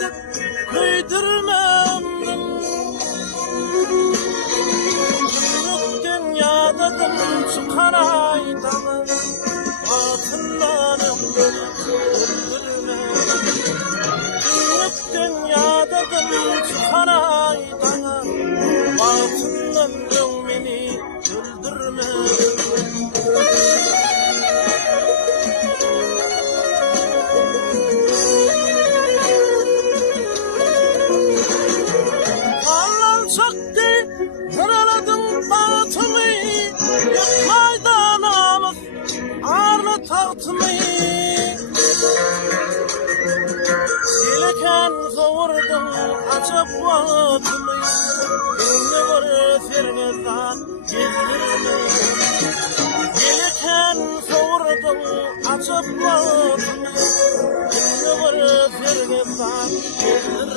dep köydürmemdim. Dünyadadım çıkan aydalı atınlarım öldürmemdim. Dünyadadım çıkan aydalı atınlarım beni öldürmemdim. Gelirken savurdum açıp vatımı, beni bir serine zat gezdirme. Gelirken savurdum açıp vatımı, beni bir serine zat gezdirme.